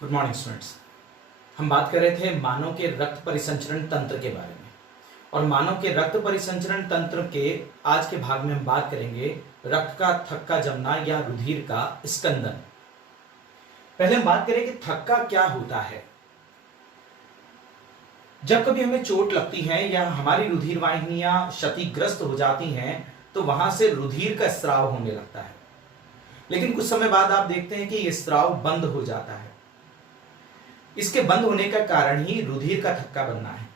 Good morning students. हम बात कर रहे थे मानव के रक्त परिसंचरण तंत्र के बारे में, और मानव के रक्त परिसंचरण तंत्र के आज के भाग में हम बात करेंगे रक्त का थक्का जमना या रुधिर का स्कंदन। पहले हम बात करें कि थक्का क्या होता है। जब कभी हमें चोट लगती है या हमारी रुधिर वाहिनियां क्षतिग्रस्त हो जाती हैं तो वहां से रुधिर का स्राव होने लगता है, लेकिन कुछ समय बाद आप देखते हैं कि यह स्राव बंद हो जाता है। इसके बंद होने का कारण ही रुधिर का थक्का बनना है,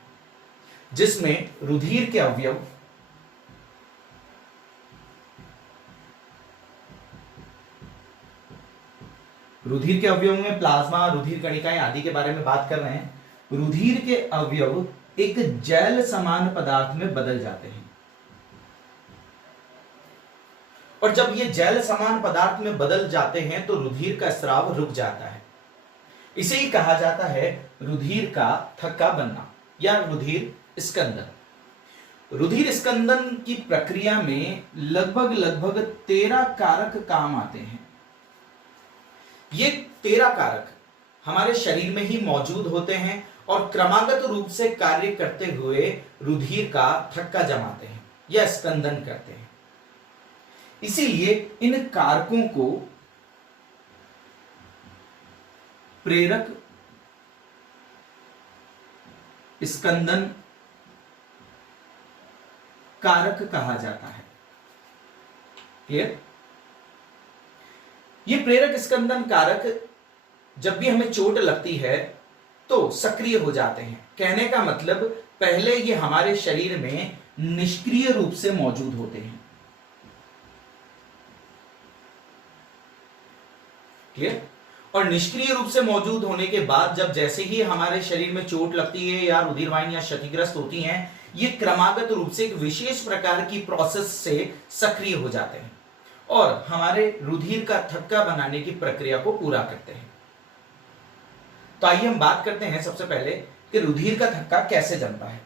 जिसमें रुधिर के अवयव में प्लाज्मा, रुधिर कणिकाएं आदि के बारे में बात कर रहे हैं। रुधिर के अवयव एक जेल समान पदार्थ में बदल जाते हैं, और जब ये जेल समान पदार्थ में बदल जाते हैं तो रुधिर का स्राव रुक जाता है। इसे ही कहा जाता है रुधिर का थक्का बनना या रुधिर स्कंदन। रुधिर स्कंदन की प्रक्रिया में लगभग 13 कारक काम आते हैं। ये 13 कारक हमारे शरीर में ही मौजूद होते हैं और क्रमागत रूप से कार्य करते हुए रुधिर का थक्का जमाते हैं या स्कंदन करते हैं। इसीलिए इन कारकों को प्रेरक स्कंदन कारक कहा जाता है। क्लियर? ये प्रेरक स्कंदन कारक जब भी हमें चोट लगती है तो सक्रिय हो जाते हैं। कहने का मतलब पहले ये हमारे शरीर में निष्क्रिय रूप से मौजूद होते हैं। क्लियर? और निष्क्रिय रूप से मौजूद होने के बाद जब जैसे ही हमारे शरीर में चोट लगती है या रुधिर वाहिनियां क्षतिग्रस्त होती हैं, ये क्रमागत रूप से एक विशेष प्रकार की प्रोसेस से सक्रिय हो जाते हैं और हमारे रुधिर का थक्का बनाने की प्रक्रिया को पूरा करते हैं। तो आइए हम बात करते हैं सबसे पहले कि रुधिर का थक्का कैसे जमता है,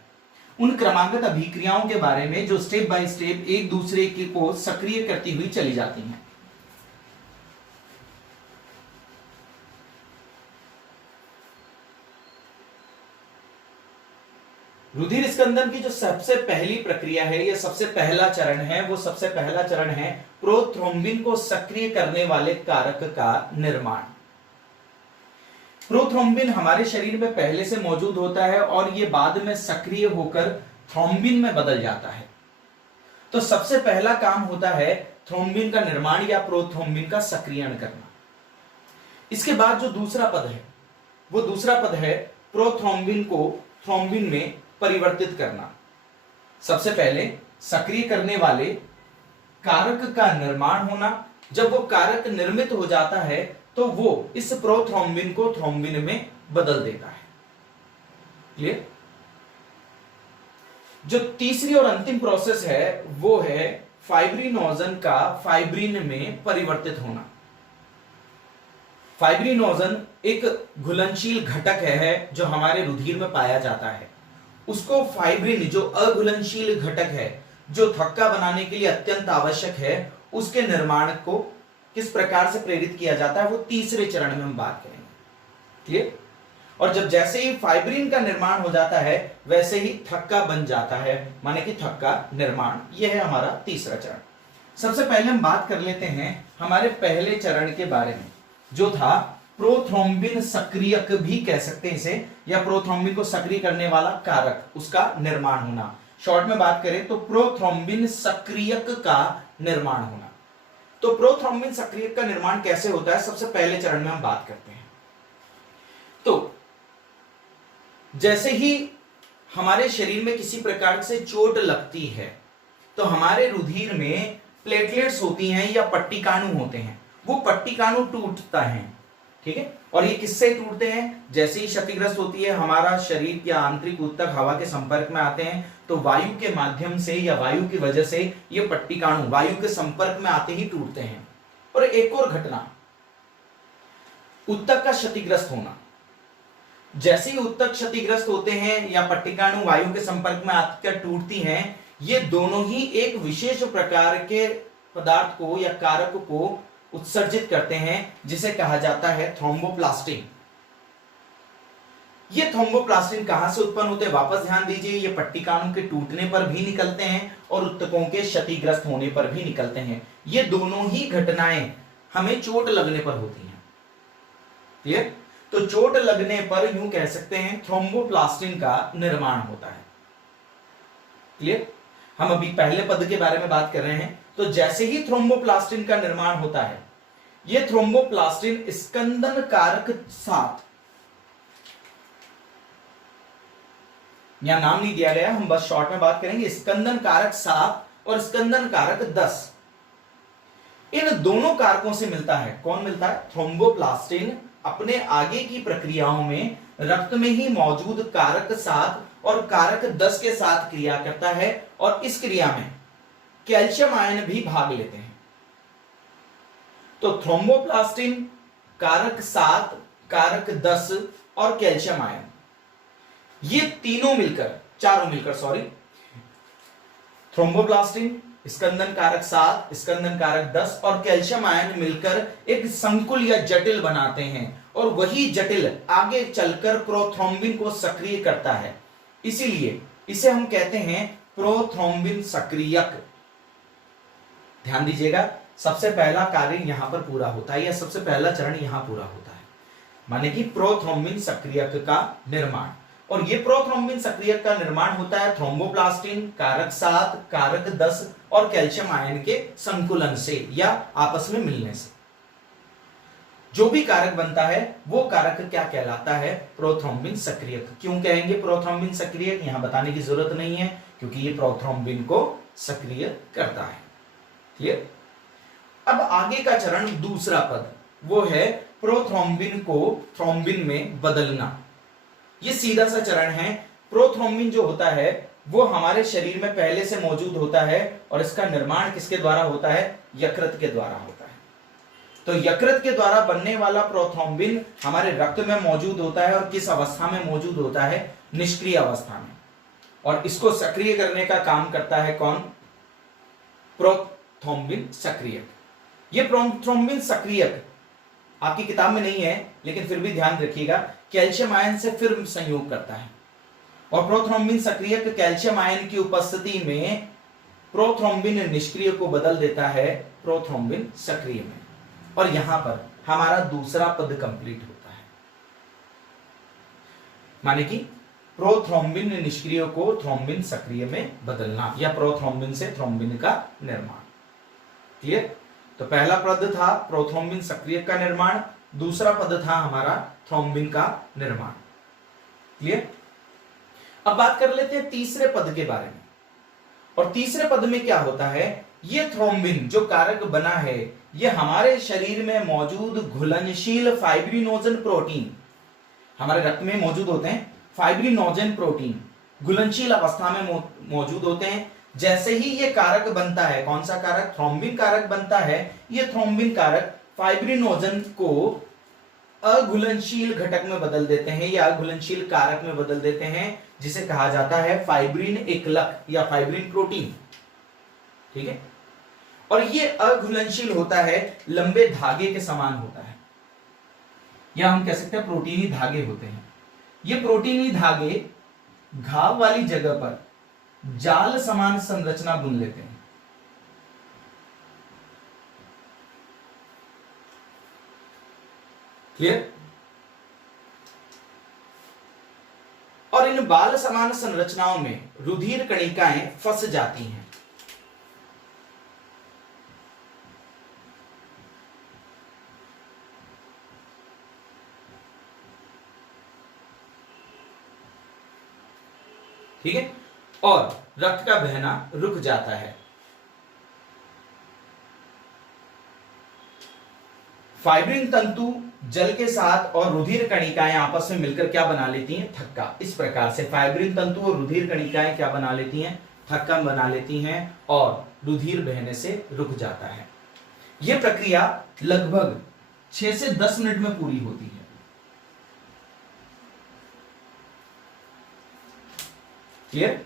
उन क्रमागत अभिक्रियाओं के बारे में जो स्टेप बाय स्टेप एक दूसरे को सक्रिय करती हुई चली जाती हैं। रुधिर स्कंदन की जो सबसे पहली प्रक्रिया है, यह सबसे पहला चरण है, वो सबसे पहला चरण है प्रोथ्रोम्बिन को सक्रिय करने वाले कारक का निर्माण। प्रोथ्रोम्बिन हमारे शरीर में पहले से मौजूद होता है और यह बाद में सक्रिय होकर थ्रोम्बिन में बदल जाता है। तो सबसे पहला काम होता है थ्रोम्बिन का निर्माण या प्रोथ्रोम्बिन का सक्रियण करना। इसके बाद जो दूसरा पद है, वो दूसरा पद है प्रोथ्रोम्बिन को थ्रोम्बिन में परिवर्तित करना। सबसे पहले सक्रिय करने वाले कारक का निर्माण होना। जब वो कारक निर्मित हो जाता है तो वो इस प्रोथ्रोम्बिन को थ्रोम्बिन में बदल देता है। क्लियर? जो तीसरी और अंतिम प्रोसेस है वो है फाइब्रिनोजन का फाइब्रिन में परिवर्तित होना। फाइब्रिनोजन एक घुलनशील घटक है जो हमारे रुधिर में पाया जाता है। उसको फाइब्रिन जो अघुलनशील घटक है, जो थक्का बनाने के लिए अत्यंत आवश्यक है, उसके निर्माण को किस प्रकार से प्रेरित किया जाता है वो तीसरे चरण में हम बात करेंगे। क्लियर? और जब जैसे ही फाइब्रिन का निर्माण हो जाता है वैसे ही थक्का बन जाता है, माने कि थक्का निर्माण। यह है हमारा तीसरा चरण। सबसे पहले हम बात कर लेते हैं हमारे पहले चरण के बारे में, जो था प्रोथ्रोम्बिन सक्रियक भी कह सकते हैं इसे, या प्रोथ्रोम्बिन को सक्रिय करने वाला कारक, उसका निर्माण होना। शॉर्ट में बात करें तो प्रोथ्रोम्बिन सक्रियक का निर्माण होना। तो प्रोथ्रोम्बिन सक्रियक का निर्माण कैसे होता है, सबसे पहले चरण में हम बात करते हैं। तो जैसे ही हमारे शरीर में किसी प्रकार से चोट लगती है तो हमारे रुधिर में प्लेटलेट्स होती हैं या पट्टिकाणु होते हैं। वो पट्टिकाणु टूटता है, ठीक है? और ये किससे टूटते हैं? जैसे ही क्षतिग्रस्त होती है, हमारा शरीर के आंतरिक ऊतक हवा के संपर्क में आते हैं तो वायु के माध्यम से या वायु की वजह से ये पट्टिकाणु वायु के संपर्क में आते ही टूटते हैं। और एक और घटना, ऊतक का क्षतिग्रस्त होना। जैसे ही ऊतक क्षतिग्रस्त होते हैं या पट्टिकाणु वायु के संपर्क में आकर टूटती हैं, ये दोनों ही एक विशेष प्रकार के पदार्थ को या कारक को उत्सर्जित करते हैं जिसे कहा जाता है थ्रोम्बोप्लास्टिन। ये थ्रोम्बोप्लास्टिन कहां से उत्पन्न होते हैं, वापस ध्यान दीजिए, ये पट्टिकाओं के टूटने पर भी निकलते हैं और ऊतकों के क्षतिग्रस्त होने पर भी निकलते हैं। ये दोनों ही घटनाएं हमें चोट लगने पर होती हैं। क्लियर? तो चोट लगने पर यूं कह सकते हैं थ्रोम्बोप्लास्टिन का निर्माण होता है। क्लियर? हम अभी पहले पद के बारे में बात कर रहे हैं। तो जैसे ही थ्रोम्बोप्लास्टिन का निर्माण होता है, यह थ्रोम्बोप्लास्टिन स्कंदन कारक 7, यहां नाम नहीं दिया गया, हम बस शॉर्ट में बात करेंगे, स्कंदन कारक 7 और स्कंदन कारक 10, इन दोनों कारकों से मिलता है। कौन मिलता है? थ्रोम्बोप्लास्टिन अपने आगे की प्रक्रियाओं में रक्त में ही मौजूद कारक 7 और कारक 10 के साथ क्रिया करता है और इस क्रिया में कैल्शियम आयन भी भाग लेते हैं। तो थ्रोम्बोप्लास्टिन, कारक 7, कारक 10 और कैल्शियम आयन, ये तीनों मिलकर, चारों मिलकर सॉरी, थ्रोम्बोप्लास्टिन, स्कंदन कारक 7, स्कंदन कारक 10 और कैल्शियम आयन मिलकर एक संकुल या जटिल बनाते हैं और वही जटिल आगे चलकर प्रोथ्रोम्बिन को सक्रिय करता है। इसीलिए इसे हम कहते हैं प्रोथ्रोम्बिन सक्रियक। ध्यान दीजिएगा, सबसे पहला कार्य यहां पर पूरा होता है या सबसे पहला चरण यहां पूरा होता है, माने कि प्रोथ्रोम्बिन सक्रियक का निर्माण। और ये प्रोथ्रोम्बिन सक्रियक का निर्माण होता है थ्रोम्बोप्लास्टिन, कारक 7, कारक 10 और कैल्शियम आयन के संकुलन से या आपस में मिलने से। जो भी कारक बनता है वो कारक क्या कहलाता है? प्रोथ्रोम्बिन सक्रियक। क्यों कहेंगे प्रोथ्रोम्बिन सक्रियक? यहां बताने की जरूरत नहीं है, क्योंकि ये प्रोथ्रोम्बिन को सक्रिय करता है। क्लियर? अब आगे का चरण, दूसरा पद, वो है प्रोथ्रोम्बिन को थ्रोम्बिन में बदलना। ये सीधा सा चरण है। प्रोथ्रोम्बिन जो होता है वो हमारे शरीर में पहले से मौजूद होता है और इसका निर्माण किसके द्वारा होता है? यकृत के द्वारा होता है। तो यकृत के द्वारा बनने वाला प्रोथ्रोम्बिन हमारे रक्त में मौजूद होता है और किस अवस्था में मौजूद होता है? निष्क्रिय अवस्था में। और इसको सक्रिय करने का काम करता है कौन? प्रोथ्रोम्बिन सक्रियक। ये प्रोथ्रोम्बिन सक्रियक आपकी किताब में नहीं है, लेकिन फिर भी ध्यान रखिएगा, कैल्शियम आयन से फिर संयोग करता है और प्रोथ्रोम्बिन सक्रियक कैल्शियम आयन की उपस्थिति में प्रोथ्रोम्बिन निष्क्रिय को बदल देता है प्रोथ्रोम्बिन सक्रिय में। और यहां पर हमारा दूसरा पद कंप्लीट होता है, माने कि प्रोथ्रोम्बिन निष्क्रिय को थ्रोम्बिन सक्रिय में बदलना या प्रोथ्रोम्बिन से थ्रोम्बिन का निर्माण। क्लियर? तो पहला पद था प्रोथ्रोम्बिन सक्रिय का निर्माण, दूसरा पद था हमारा थ्रोम्बिन का निर्माण। क्लियर? अब बात कर लेते हैं तीसरे पद के बारे में। और तीसरे पद में क्या होता है? ये थ्रोम्बिन जो कारक बना है, ये हमारे शरीर में मौजूद घुलनशील फाइब्रिनोजन प्रोटीन, हमारे रक्त में मौजूद होते हैं फाइब्रिनोजन प्रोटीन, घुलनशील अवस्था में मौजूद होते हैं। जैसे ही ये कारक बनता है, कौन सा कारक? थ्रोम्बिन कारक बनता है। ये थ्रोम्बिन कारक फाइब्रिनोजन को अघुलनशील घटक में बदल देते हैं या अघुलनशील कारक में बदल देते हैं, जिसे कहा जाता है फाइब्रिन एकलक या फाइब्रिन प्रोटीन। ठीक है? और ये अघुलनशील होता है, लंबे धागे के समान होता है, या हम कह सकते हैं प्रोटीनी धागे होते हैं। ये प्रोटीनी धागे घाव वाली जगह पर जाल समान संरचना बुन लेते हैं। क्लियर? और इन बाल समान संरचनाओं में रुधिर कणिकाएं फंस जाती हैं। ठीक है? और रक्त का बहना रुक जाता है। फाइब्रिन तंतु जल के साथ और रुधिर कणिकाएं आपस में मिलकर क्या बना लेती हैं? थक्का। इस प्रकार से फाइब्रिन तंतु और रुधिर कणिकाएं क्या बना लेती हैं? थक्का बना लेती हैं और रुधिर बहने से रुक जाता है। यह प्रक्रिया लगभग 6 से 10 मिनट में पूरी होती है। क्लियर?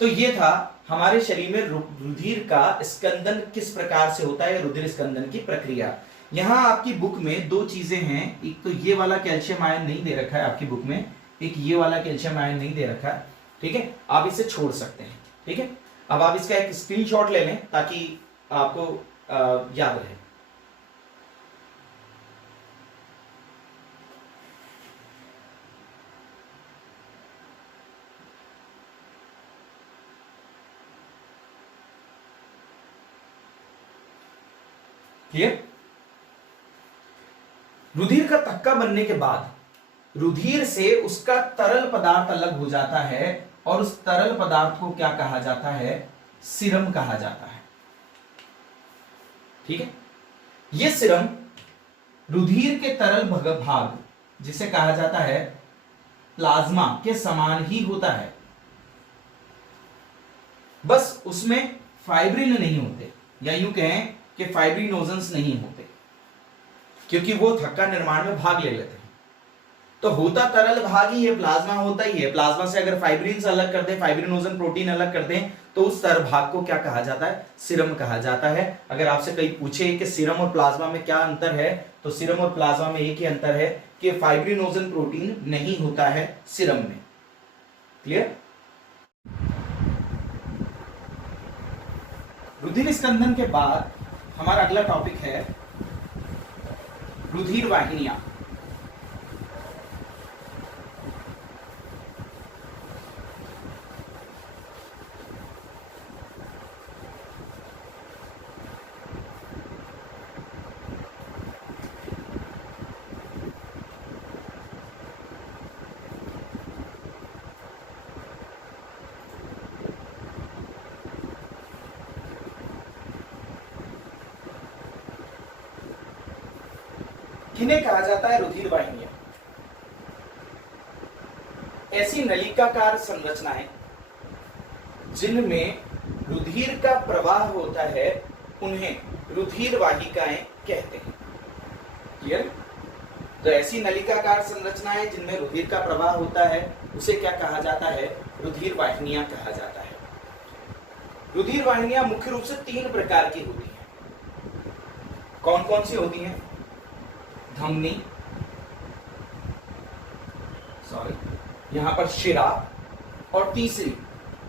तो ये था हमारे शरीर में रुधिर का स्कंदन किस प्रकार से होता है, रुधिर स्कंदन की प्रक्रिया। यहां आपकी बुक में दो चीजें हैं, एक तो ये वाला कैल्शियम आयन नहीं दे रखा है आपकी बुक में, एक ये वाला कैल्शियम आयन नहीं दे रखा है, ठीक है, आप इसे छोड़ सकते हैं, ठीक है। अब आप इसका एक स्क्रीनशॉट ले लें ताकि आपको याद रहे। क्लियर? रुधिर का थक्का बनने के बाद रुधिर से उसका तरल पदार्थ अलग हो जाता है और उस तरल पदार्थ को क्या कहा जाता है? सीरम कहा जाता है, ठीक है। यह सीरम रुधिर के तरल भाग जिसे कहा जाता है प्लाज्मा के समान ही होता है, बस उसमें फाइब्रिन नहीं होते, या यूं कहें कि फाइब्रिनोजेंस नहीं होते, क्योंकि वो थक्का निर्माण में भाग ले लेते हैं। तो होता तरल भाग ही है, प्लाज्मा होता ही है। प्लाज्मा से अगर फाइब्रिन अलग कर दें, फाइब्रिनोजन प्रोटीन अलग कर दें, तो उस तरल भाग को क्या कहा जाता है? सीरम कहा जाता है। अगर आपसे कहीं पूछे कि सीरम और प्लाज्मा में क्या अंतर है, तो सीरम और प्लाज्मा में एक ही अंतर है कि फाइब्रिनोजन प्रोटीन नहीं होता है सीरम में। क्लियर? रुधिर स्कंदन के बाद हमारा अगला टॉपिक है रुधिर वाहिनियां। किन्हें कहा जाता है रुधिर वाहिनियां? ऐसी नलिकाकार संरचनाएं जिनमें रुधिर का प्रवाह होता है उन्हें रुधिर वाहिकाएं कहते हैं। क्लियर? तो ऐसी नलिकाकार संरचनाएं जिनमें रुधिर का प्रवाह होता है उसे क्या कहा जाता है? रुधिर वाहिनियां कहा जाता है। रुधिर वाहिनियां मुख्य रूप से 3 प्रकार की होती हैं। कौन कौन सी होती हैं? धमनी, यहां पर शिरा, और तीसरी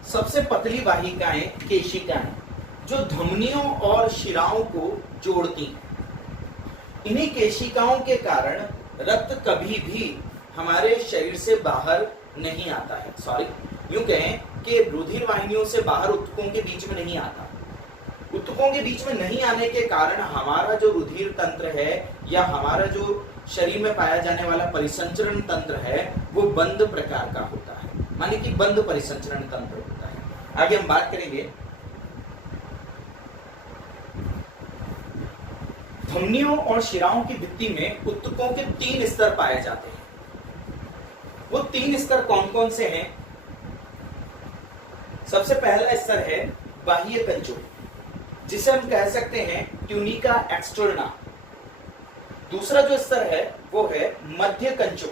सबसे पतली वाहिकाएं केशिकाएं, जो धमनियों और शिराओं को जोड़ती हैं। इन्हीं केशिकाओं के कारण रक्त कभी भी हमारे शरीर से बाहर नहीं आता है। यूं कहें कि रुधिर वाहिनियों से बाहर ऊतकों के बीच में नहीं आता। ऊतकों के बीच में नहीं आने के कारण हमारा जो रुधिर तंत्र है या हमारा जो शरीर में पाया जाने वाला परिसंचरण तंत्र है वो बंद प्रकार का होता है, माने कि बंद परिसंचरण तंत्र होता है। आगे हम बात करेंगे। धमनियों और शिराओं की भित्ति में ऊतकों के 3 स्तर पाए जाते हैं। वो 3 स्तर कौन कौन से हैं? सबसे पहला स्तर है बाह्य कंचो, जिसे हम कह सकते हैं ट्यूनिका एक्सटर्ना। दूसरा जो स्तर है वो है मध्य कंचो,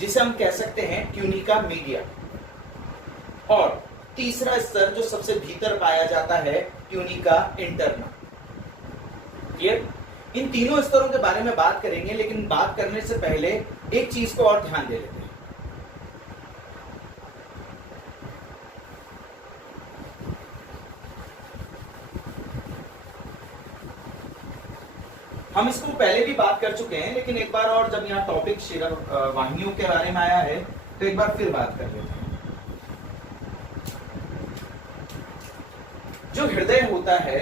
जिसे हम कह सकते हैं ट्यूनिका मीडिया। और तीसरा स्तर जो सबसे भीतर पाया जाता है ट्यूनिका इंटरना। क्लियर? इन तीनों स्तरों के बारे में बात करेंगे, लेकिन बात करने से पहले एक चीज को और ध्यान दे लेते हैं। हम इसको पहले भी बात कर चुके हैं, लेकिन एक बार और जब यहाँ टॉपिक शिरा वाहिनियों के बारे में आया है तो एक बार फिर बात कर लेते हैं। जो हृदय होता है,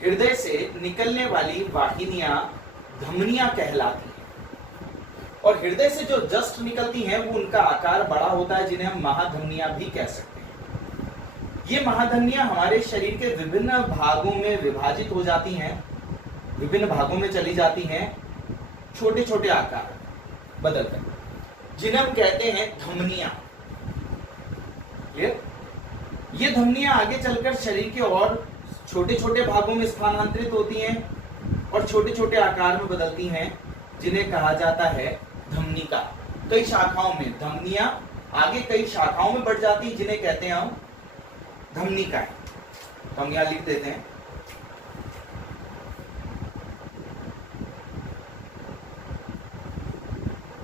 हृदय से निकलने वाली वाहिनियां धमनियां कहलाती हैं, और हृदय से जो जस्ट निकलती हैं वो उनका आकार बड़ा होता है, जिन्हें हम महाधमनियां भी कह सकते हैं। ये महाधमनियां हमारे शरीर के विभिन्न भागों में विभाजित हो जाती हैं, विभिन्न भागों में चली जाती हैं, छोटे छोटे आकार बदलकर, जिन्हें हम कहते हैं धमनियां। ये धमनियां आगे चलकर शरीर के और छोटे छोटे भागों में स्थानांतरित होती हैं और छोटे छोटे आकार में बदलती हैं, जिन्हें कहा जाता है धमनिका। कई शाखाओं में धमनियां आगे कई शाखाओं में बढ़ जाती हैं, जिन्हें कहते हैं हम धमनिकाएं। तो हम यहां लिख देते हैं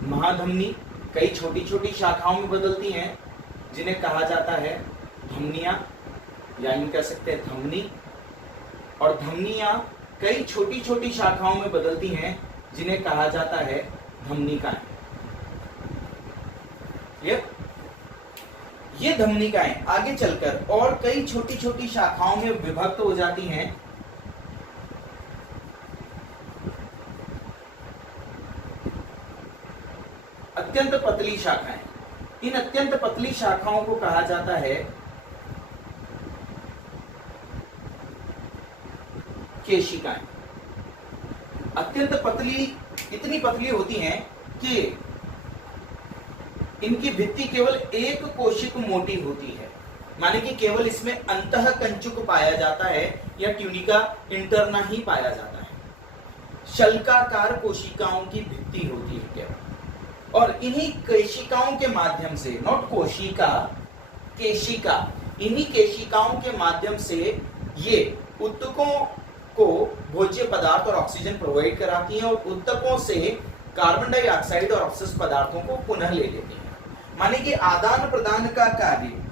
महाधमनी कई छोटी छोटी शाखाओं में बदलती हैं जिन्हें कहा जाता है धमनियां, या यूं कह सकते हैं धमनी। और धमनियां कई छोटी छोटी शाखाओं में बदलती हैं जिन्हें कहा जाता है धमनिकाएं। ये धमनिकाएं आगे चलकर और कई छोटी छोटी शाखाओं में विभक्त हो जाती हैं अत्यंत पतली शाखाएं। इन अत्यंत पतली शाखाओं को कहा जाता है केशिकाएं। अत्यंत पतली, इतनी पतली होती हैं कि इनकी भित्ति केवल एक कोशिक मोटी होती है, माने कि केवल इसमें अंतः कंचुक पाया जाता है या ट्यूनिका इंटरना ही पाया जाता है। शल्काकार कोशिकाओं की भित्ति होती है केवल, और इन्हीं केशिकाओं के माध्यम से, नॉट कोशिका, केशिका, इन्हीं केशिकाओं के माध्यम से ये उत्तकों को भोज्य पदार्थ और ऑक्सीजन प्रोवाइड कराती हैं और उत्तकों से कार्बन डाइऑक्साइड और अवशिष्ट पदार्थों को पुनः ले लेती हैं। माने कि आदान प्रदान का कार्य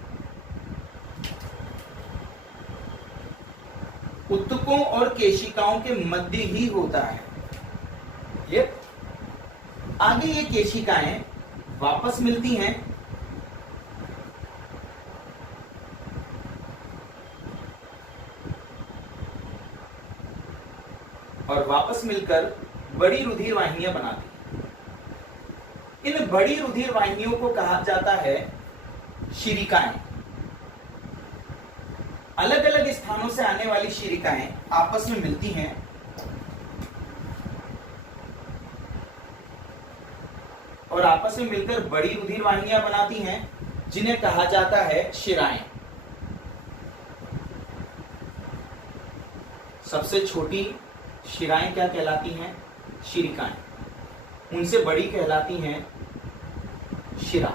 उत्तकों और केशिकाओं के मध्य ही होता है। ये आगे ये केशिकाएं वापस मिलती हैं और वापस मिलकर बड़ी रुधिर वाहिनियां बनाती हैं। इन बड़ी रुधिर वाहिनियों को कहा जाता है शिरिकाएं। अलग अलग स्थानों से आने वाली शिरिकाएं आपस में मिलती हैं और आपस में मिलकर बड़ी रुधिर वाहिनियां बनाती हैं जिन्हें कहा जाता है शिराएं। सबसे छोटी शिराएं क्या कहलाती हैं? शिरिकाएं। उनसे बड़ी कहलाती हैं शिरा।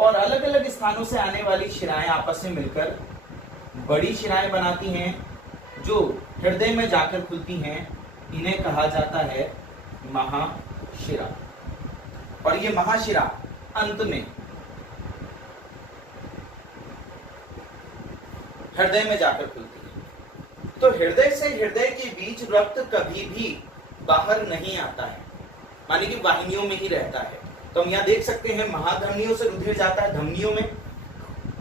और अलग अलग स्थानों से आने वाली शिराएं आपस में मिलकर बड़ी शिराएं बनाती हैं जो हृदय में जाकर खुलती हैं। इन्हें कहा जाता है महाशिरा। और ये महाशिरा अंत में हृदय में जाकर खुलती है। तो हृदय से हृदय के बीच रक्त कभी भी बाहर नहीं आता है, माने कि वाहिनियों में ही रहता है। तो हम यहाँ देख सकते हैं महाधमनियों से रुधिर जाता है धमनियों में,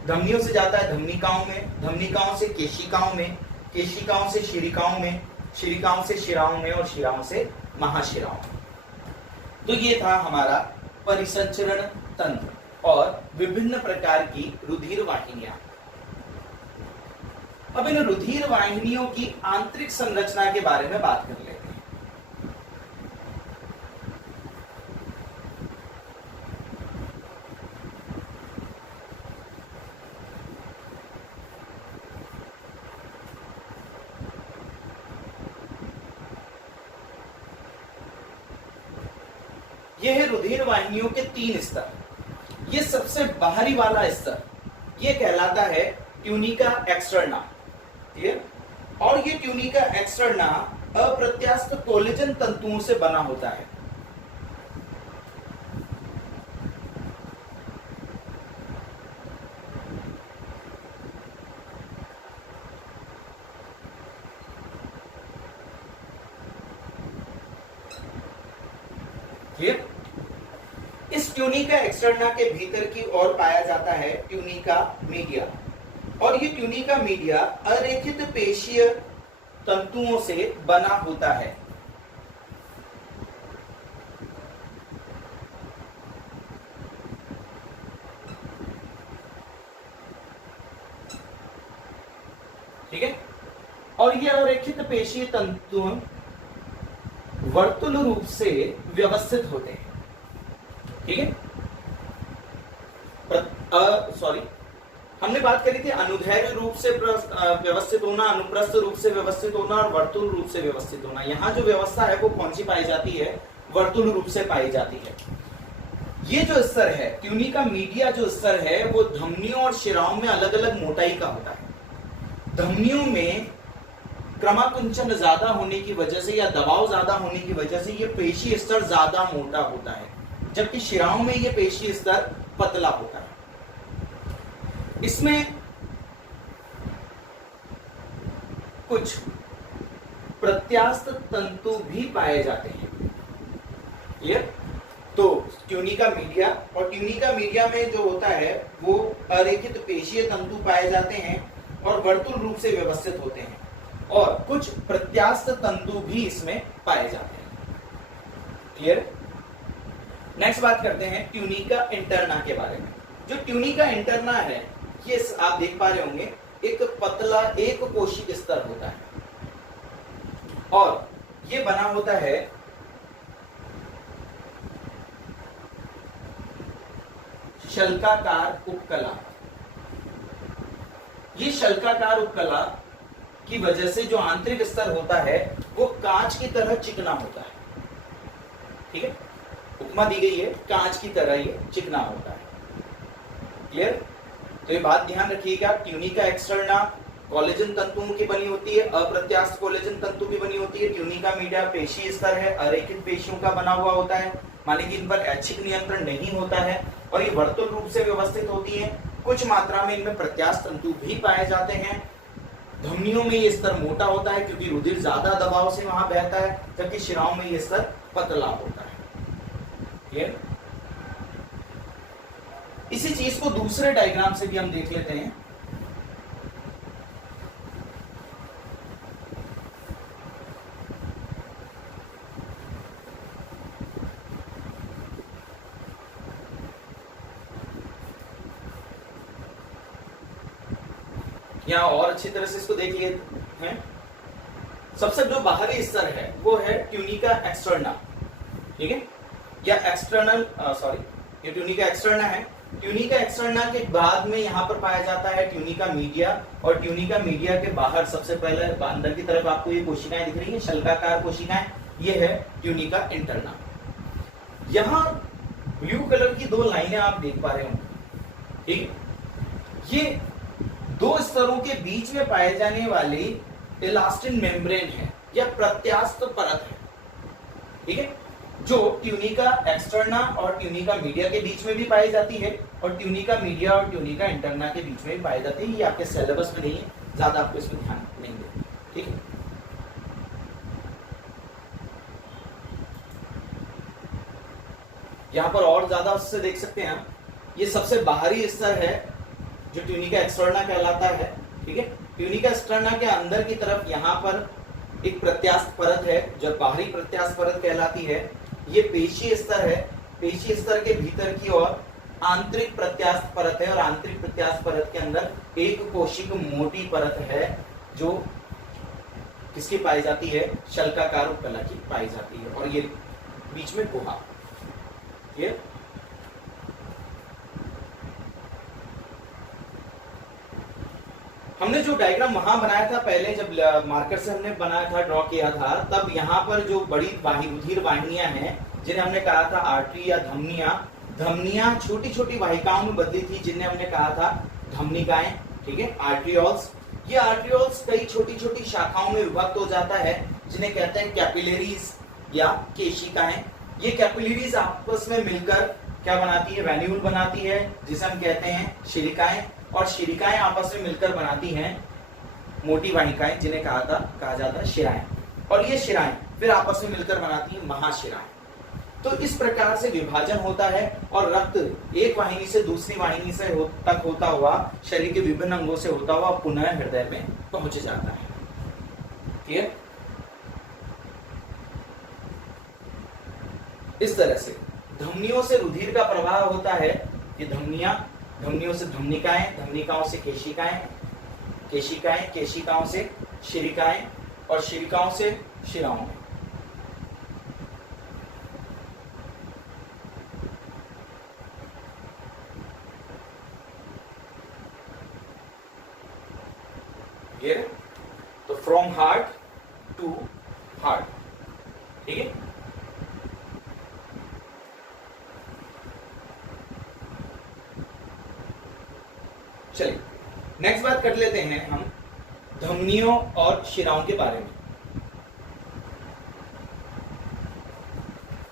धमनियों से जाता है धमनिकाओं में, धमनिकाओं से केशिकाओं में, केशिकाओं से शिरिकाओं में, शिरिकाओं से शिराओं में और शिराओं से महाशिराओं में। तो ये था हमारा परिसंचरण तंत्र और विभिन्न प्रकार की रुधिर वाहिनियां। अब इन रुधिर वाहिनियों की आंतरिक संरचना के बारे में बात कर लेते हैं। यह है रुधिर वाहिनियों के 3 स्तर। ये सबसे बाहरी वाला स्तर ये कहलाता है ट्यूनिका एक्सटर्ना। क्लियर? और ये ट्यूनिका एक्सटर्ना अप्रत्यास्थ कोलेजन तंतुओं से बना होता है। क्लियर? इस ट्यूनिका एक्सटर्ना के भीतर की ओर पाया जाता है ट्यूनिका मीडिया। और ये ट्यूनिका मीडिया अरेखित पेशीय तंतुओं से बना होता है। ठीक है? और ये अरेखित पेशीय तंतु वर्तुल रूप से व्यवस्थित होते हैं। ठीक है? सॉरी, हमने बात करी थी अनुदैर्घ्य रूप से व्यवस्थित होना, अनुप्रस्थ रूप से व्यवस्थित होना और वर्तुल रूप से व्यवस्थित होना। यहाँ जो व्यवस्था है वो कौन सी पाई जाती है? वर्तुल रूप से पाई जाती है। ये जो स्तर है ट्यूनिका मीडिया, जो स्तर है वो धमनियों और शिराओं में अलग अलग मोटाई का होता है। धमनियों में क्रमाकुंचन ज्यादा होने की वजह से या दबाव ज्यादा होने की वजह से ये पेशी स्तर ज्यादा मोटा होता है। जबकि शिराओं में ये पेशी स्तर पतला होता है। इसमें कुछ प्रत्यास्थ तंतु भी पाए जाते हैं। क्लियर? तो ट्यूनिका मीडिया, और ट्यूनिका मीडिया में जो होता है वो अरेखित पेशीय तंतु पाए जाते हैं और वर्तुल रूप से व्यवस्थित होते हैं, और कुछ प्रत्यास्थ तंतु भी इसमें पाए जाते हैं। क्लियर? नेक्स्ट बात करते हैं ट्यूनिका इंटरना के बारे में। जो ट्यूनिका इंटरना है, ये आप देख पा रहे होंगे, एक पतला एक कोशिक स्तर होता है और ये बना होता है शल्काकार उपकला। ये शल्काकार उपकला की वजह से जो आंतरिक स्तर होता है वो कांच की तरह चिकना होता है। ठीक है, उपमा दी गई है कांच की तरह ये चिकना होता है। क्लियर? तो ये बात ध्यान रखिएगा, ट्यूनिका एक्सटर्ना कोलेजन तंतुओं की बनी होती है, अप्रत्यास्थ कोलेजन तंतु की बनी होती है। ट्यूनिका मीडिया पेशी स्तर है, अरेखित पेशियों का बना हुआ होता है, माने कि इन पर ऐच्छिक नियंत्रण नहीं होता है और ये वर्तुल रूप से व्यवस्थित होती है। कुछ मात्रा में इनमें प्रत्यास्थ तंतु भी पाए जाते हैं। धमनियों में ये स्तर मोटा होता है क्योंकि रुधिर ज्यादा दबाव से वहां बहता है, जबकि शिराओं में ये स्तर पतला होता है। क्लियर? इसी चीज को दूसरे डायग्राम से भी हम देख लेते हैं। यहां और अच्छी तरह से इसको देख लिए हैं। सबसे जो बाहरी स्तर है वो है ट्यूनिका एक्सटर्ना। ठीक है, या एक्सटर्नल, ये ट्यूनिका एक्सटर्ना है। ट्यूनिका एक्सटर्ना के बाद में यहां पर पाया जाता है ट्यूनिका मीडिया, और ट्यूनिका मीडिया के बाहर सबसे पहले अंदर की तरफ आपको ये कोशिकाएं दिख रही हैं, शल्काकार कोशिकाएं, ये है ट्यूनिका इंटरना। यहां ब्लू कलर की दो लाइनें आप देख पा रहे होंगे। ठीक, ये दो स्तरों के बीच में पाए जाने वाली इलास्टिन मेम्ब्रेन है या प्रत्यास्थ परत है। ठीक है, जो ट्यूनिका एक्सटर्ना और ट्यूनिका मीडिया के बीच में भी पाई जाती है और ट्यूनिका मीडिया और ट्यूनिका इंटरना के बीच में भी पाई जाती है। ये आपके सिलेबस में नहीं है, ज्यादा आपको इसमें ध्यान नहीं देना। ठीक है, यहां पर और ज्यादा उससे देख सकते हैं आप, ये सबसे बाहरी स्तर है जो ट्यूनिका एक्सटर्ना कहलाता है। ठीक है, ट्यूनिका एक्सटर्ना के अंदर की तरफ यहां पर एक प्रत्यास्थ परत है जो बाहरी प्रत्यास्थ परत कहलाती है। ये पेशी स्तर है, पेशी स्तर के भीतर की ओर आंतरिक प्रत्यास्थ परत है और आंतरिक प्रत्यास्थ परत के अंदर एक कोशिक मोटी परत है जो किसकी पाई जाती है, शल्काकार उपकला की पाई जाती है, और ये बीच में गुहा। ये हमने जो डायग्राम वहां बनाया था पहले, जब मार्कर से हमने बनाया था, ड्रॉ किया था, तब यहाँ पर जो बड़ी रुधिर वाहिनियां हैं जिन्हें हमने कहा था आर्टरी या धमनियां छोटी छोटी वाहिकाओं में बदली थी जिन्हें हमने कहा था धमनिकाएं। ठीक है, आर्ट्रियोल्स। ये आर्ट्रियोल्स कई छोटी छोटी शाखाओं में विभक्त हो जाता है जिन्हें कहते हैं कैपिलरीज या केशिकाएं। ये कैपिलरीज आपस में मिलकर क्या बनाती है, वैन्यूल बनाती है जिसे हम कहते हैं शिरिकाएं, और शिरिकाएं आपस में मिलकर बनाती हैं मोटी वाहिकाएं जिन्हें कहा जाता है शिराएं, और ये शिराएं फिर आपस में मिलकर बनाती हैं महाशिराएं। तो इस प्रकार से विभाजन होता है और रक्त एक वाहिनी से दूसरी वाहिनी से तक होता हुआ शरीर के विभिन्न अंगों से होता हुआ पुनः हृदय में पहुंच जाता है। क्लियर? इस तरह से धमनियों से रुधिर का प्रवाह होता है। ये धमनियों से धमनिकाएं, धमनिकाओं से केशिकाएं, केशिकाओं से शिरिकाएं, और शिरिकाओं से शिराओं में। ये तो फ्रॉम हार्ट टू हार्ट। ठीक है, चलिए नेक्स्ट बात कर लेते हैं हम धमनियों और शिराओं के बारे में।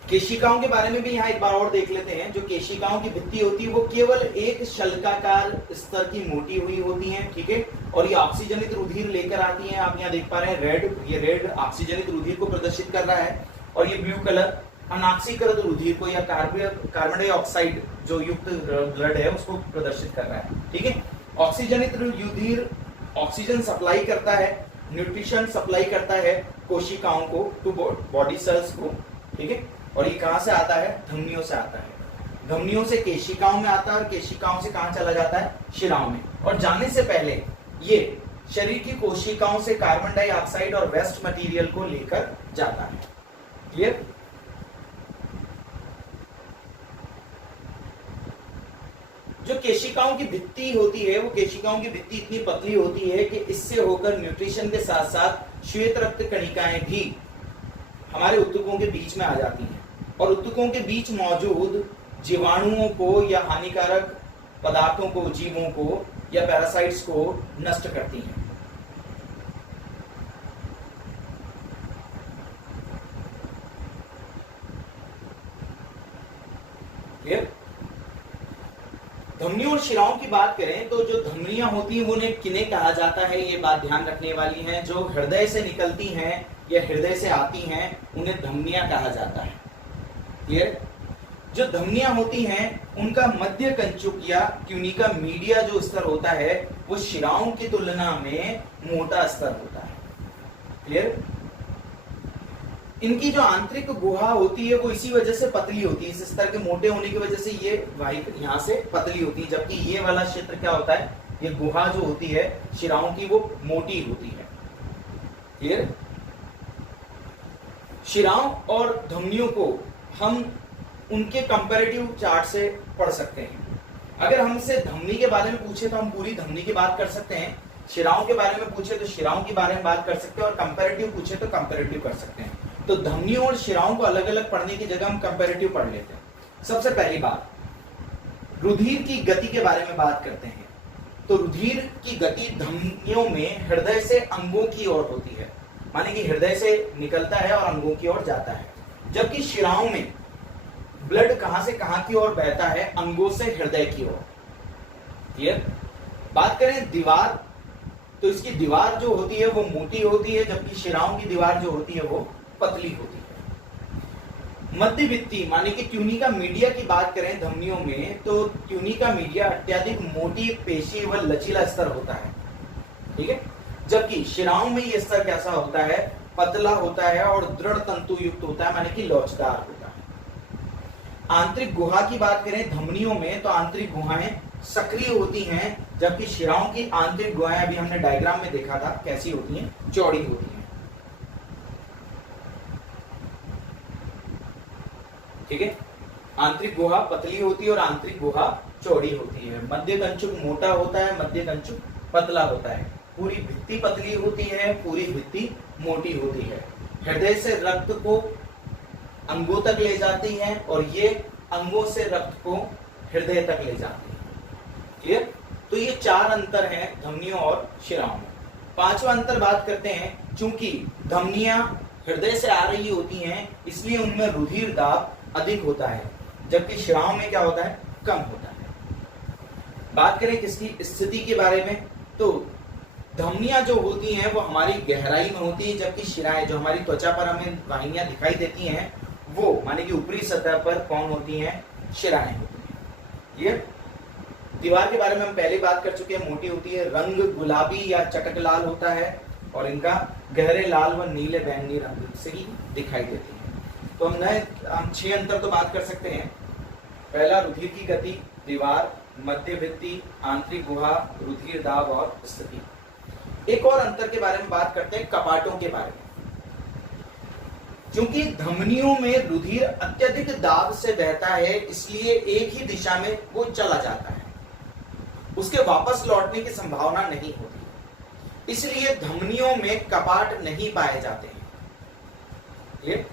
केशिकाओं के बारे में भी यहाँ एक बार और देख लेते हैं। जो केशिकाओं की भित्ति होती है वो केवल एक शल्काकार स्तर की मोटी हुई होती है, ठीक है, और ये ऑक्सीजनित रुधिर लेकर आती हैं। आप यहाँ देख पा रहे हैं रेड, ये रेड ऑक्सीजनित रुधिर को प्रदर्शित कर रहा है, और ये ब्लू कलर अनाक्सीकृत रुधिर को या कार्बन डाइऑक्साइड जो युक्त ब्लड है उसको प्रदर्शित कर रहा है, ठीक है। ऑक्सीजनित रुधिर ऑक्सीजन सप्लाई करता है, न्यूट्रिशन सप्लाई करता है कोशिकाओं को, टू बॉडी सेल्स को, ठीक है। और ये कहां से आता है? धमनियों से आता है। धमनियों से केशिकाओं में आता है, और केशिकाओं से कहां चला जाता है? शिराओं में। और जाने से पहले ये शरीर की कोशिकाओं से कार्बन डाइऑक्साइड और वेस्ट मटेरियल को लेकर जाता है। क्लियर? जो केशिकाओं की भित्ति होती है वो केशिकाओं की भित्ति इतनी पतली होती है कि इससे होकर न्यूट्रिशन के साथ साथ श्वेत रक्त कणिकाएं भी हमारे ऊतकों के बीच में आ जाती हैं, और ऊतकों के बीच मौजूद जीवाणुओं को या हानिकारक पदार्थों को, जीवों को या पैरासाइट्स को नष्ट करती हैं। क्लियर? धमनियों और शिराओं की बात करें तो जो धमनियां होती हैं उन्हें किन्हें कहा जाता है, ये बात ध्यान रखने वाली है। जो हृदय से निकलती हैं या हृदय से आती हैं उन्हें धमनियां कहा जाता है। क्लियर? जो धमनियां होती हैं उनका मध्य कंचुक या ट्यूनिका मीडिया जो स्तर होता है वो शिराओं की तुलना में मोटा स्तर होता है। क्लियर? इनकी जो आंतरिक गुहा होती है वो इसी वजह से पतली होती है, इस स्तर के मोटे होने की वजह से ये यहाँ से पतली होती है, जबकि ये वाला क्षेत्र क्या होता है, ये गुहा जो होती है शिराओं की वो मोटी होती है। क्लियर? शिराओं और धमनियों को हम उनके कंपैरेटिव चार्ट से पढ़ सकते हैं। अगर हमसे धमनी के बारे में पूछे तो हम पूरी धमनी की बात कर सकते हैं, शिराओं के बारे में पूछे तो शिराओं के बारे में बात कर सकते हैं, और कंपैरेटिव पूछे तो कंपैरेटिव कर सकते हैं। तो धमनियों और शिराओं को अलग अलग पढ़ने की जगह हम कंपैरेटिव पढ़ लेते हैं। सबसे पहली बात, रुधिर की गति के बारे में बात करते हैं। तो रुधिर की गति धमनियों में हृदय से अंगों की ओर होती है, माने कि हृदय से निकलता है और अंगों की ओर जाता है, जबकि शिराओं में ब्लड कहां से कहां की ओर बहता है, अंगों से हृदय की ओर। क्लियर? बात करें दीवार, तो इसकी दीवार जो होती है वो मोटी होती है, जबकि शिराओं की दीवार जो होती है वो पतली होती है। मध्यभित्ति माने कि ट्यूनिका मीडिया की बात करें धमनियों में, तो ट्यूनिका मीडिया अत्यधिक मोटी पेशी व लचीला स्तर होता है, ठीक है, जबकि शिराओं में यह स्तर कैसा होता है, पतला होता है और दृढ़ तंतु युक्त होता है, माने कि लोचदार होता है। आंतरिक गुहा की बात करें धमनियों में, तो आंतरिक गुहाएं सक्रिय होती हैं, जबकि शिराओं की आंतरिक गुहाएं अभी हमने डायग्राम में देखा था कैसी होती हैं, चौड़ी होती हैं। ठीक है, आंतरिक गुहा पतली होती है और आंतरिक गुहा चौड़ी होती है। मध्य कंचुक मोटा होता है, मध्य कंचुक पतला होता है। पूरी भित्ति पतली होती है, पूरी भित्ति मोटी होती है। हृदय से रक्त को अंगों तक ले जाती है और ये अंगों से रक्त को हृदय तक ले जाती है। क्लियर? तो ये चार अंतर हैं धमनियों और शिराओं में। पांचवा अंतर बात करते हैं, चूंकि धमनियां हृदय से आ रही होती हैं इसलिए उनमें रुधिर दाब अधिक होता है, जबकि शिराओं में क्या होता है, कम होता है। बात करें किसकी स्थिति के बारे में, तो धमनियां जो होती हैं वो हमारी गहराई में होती है, जबकि शिराएं जो हमारी त्वचा पर हमें वाहिनियां दिखाई देती हैं वो माने कि ऊपरी सतह पर कौन होती हैं, शिराएं होती हैं। ये दीवार के बारे में हम पहले बात कर चुके हैं, मोटी होती है, रंग गुलाबी या चटक लाल होता है और इनका गहरे लाल व नीले बैंगनी रंग से ही दिखाई देती है। तो हम 6 अंतर तो बात कर सकते हैं। पहला, रुधिर की गति, दीवार, मध्य भित्ति, आंतरिक गुहा, रुधिर दाब और स्थिति। एक और अंतर के बारे में बात करते हैं, कपाटों के बारे में। क्योंकि धमनियों में रुधिर अत्यधिक दाब से बहता है इसलिए एक ही दिशा में वो चला जाता है, उसके वापस लौटने की संभावना नहीं होती, इसलिए धमनियों में कपाट नहीं पाए जाते हैं।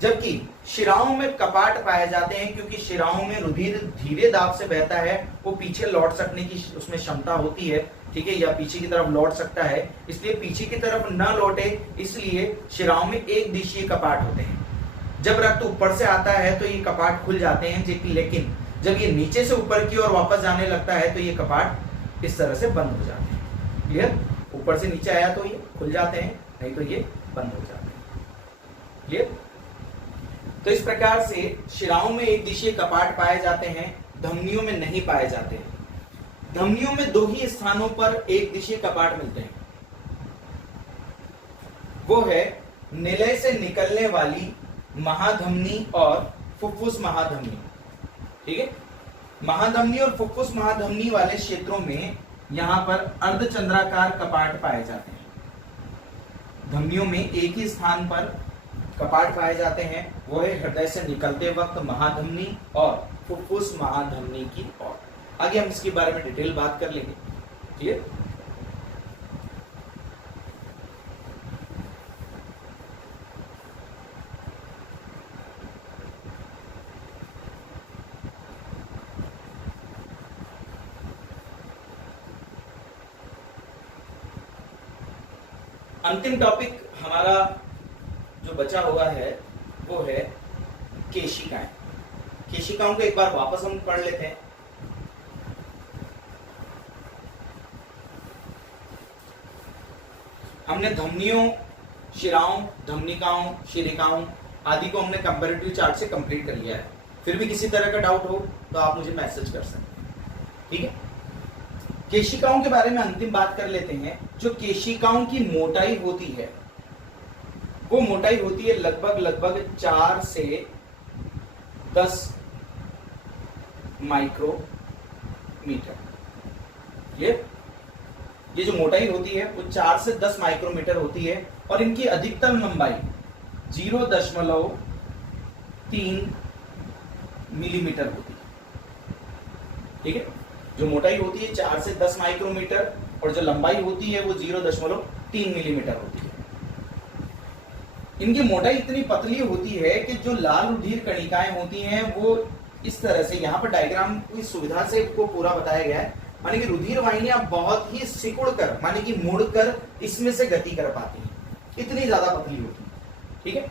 जबकि शिराओं में कपाट पाए जाते हैं, क्योंकि शिराओं में रुधिर धीरे दाब से बहता है, वो पीछे लौट सकने की उसमें क्षमता होती है, ठीक है, या पीछे की तरफ लौट सकता है, इसलिए पीछे की तरफ न लौटे इसलिए शिराओं में एक दिशीय कपाट होते हैं। जब रक्त ऊपर से आता है तो ये कपाट खुल जाते हैं, लेकिन जब ये नीचे से ऊपर की ओर वापस जाने लगता है तो ये कपाट इस तरह से बंद हो जाते हैं। क्लियर? ऊपर से नीचे आया तो ये खुल जाते हैं, नहीं तो ये बंद हो जाते हैं। क्लियर? तो इस प्रकार से शिराओं में एक दिशीय कपाट पाए जाते हैं, धमनियों में नहीं पाए जाते हैं। धमनियों में दो ही स्थानों पर एक दिशीय कपाट मिलते हैं, वो है निलय से निकलने वाली महाधमनी और फुफ्फुस महाधमनी। ठीक है? महाधमनी और फुफ्फुस महाधमनी वाले क्षेत्रों में यहां पर अर्धचंद्राकार कपाट पाए जाते हैं। धमनियों में एक ही स्थान पर कपाट पाए जाते हैं, वो है हृदय से निकलते वक्त महाधमनी और फुफ्फुस महाधमनी की ओर। आगे हम इसके बारे में डिटेल बात कर लेंगे। क्लियर? अंतिम टॉपिक हमारा जो बचा हुआ है वो है केशिकाएं। केशिकाओं को एक बार वापस हम पढ़ लेते हैं। हमने धमनियों, शिराओं, धमनिकाओं, शिरिकाओं आदि को हमने कंपैरेटिव चार्ट से कंप्लीट कर लिया है। फिर भी किसी तरह का डाउट हो तो आप मुझे मैसेज कर सकते हैं। ठीक है? केशिकाओं के बारे में अंतिम बात कर लेते हैं। जो केशिकाओं की मोटाई होती है वो मोटाई होती है लगभग 4 से 10 माइक्रोमीटर। ये जो मोटाई होती है वो 4 से 10 माइक्रोमीटर होती है और इनकी अधिकतम लंबाई 0.3 मिलीमीटर होती है। ठीक है? जो मोटाई होती है 4 से 10 माइक्रोमीटर और जो लंबाई होती है वो 0.3 मिलीमीटर होती है। इनकी मोटाई इतनी पतली होती है कि जो लाल रुधिर कणिकाएं होती हैं वो इस तरह से, यहाँ पर डायग्राम की सुविधा से को पूरा बताया गया है, माने कि रुधिर वाहिनियां बहुत ही सिकुड़ कर, माने कि मुड़कर इसमें से गति कर पाती हैं, इतनी ज्यादा पतली होती है। ठीक है?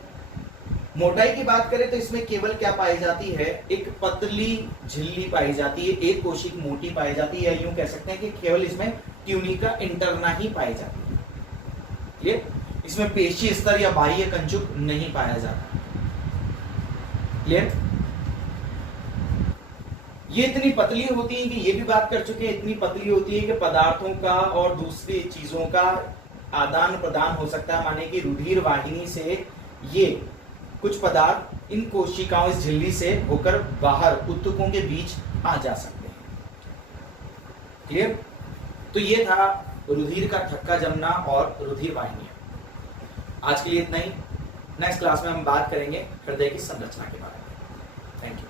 मोटाई की बात करें तो इसमें केवल क्या पाई जाती है, एक पतली झिल्ली पाई जाती है, एक कोशिक मोटी पाई जाती है, या यूं कह सकते हैं कि केवल इसमें ट्यूनिका इंटरना ही पाई जाती है। क्लियर? इसमें पेशी स्तर या बाह्य कंचुक नहीं पाया जाता। क्लियर? ये इतनी पतली होती है कि ये भी बात कर चुके हैं, इतनी पतली होती है कि पदार्थों का और दूसरी चीजों का आदान प्रदान हो सकता है, माने कि रुधिर वाहिनी से ये कुछ पदार्थ इन कोशिकाओं, इस झिल्ली से होकर बाहर ऊतकों के बीच आ जा सकते हैं। क्लियर? तो ये था रुधिर का थक्का जमना और रुधिर वाहिनियां। आज के लिए इतना ही। नेक्स्ट क्लास में हम बात करेंगे हृदय की संरचना के बारे में। Thank you.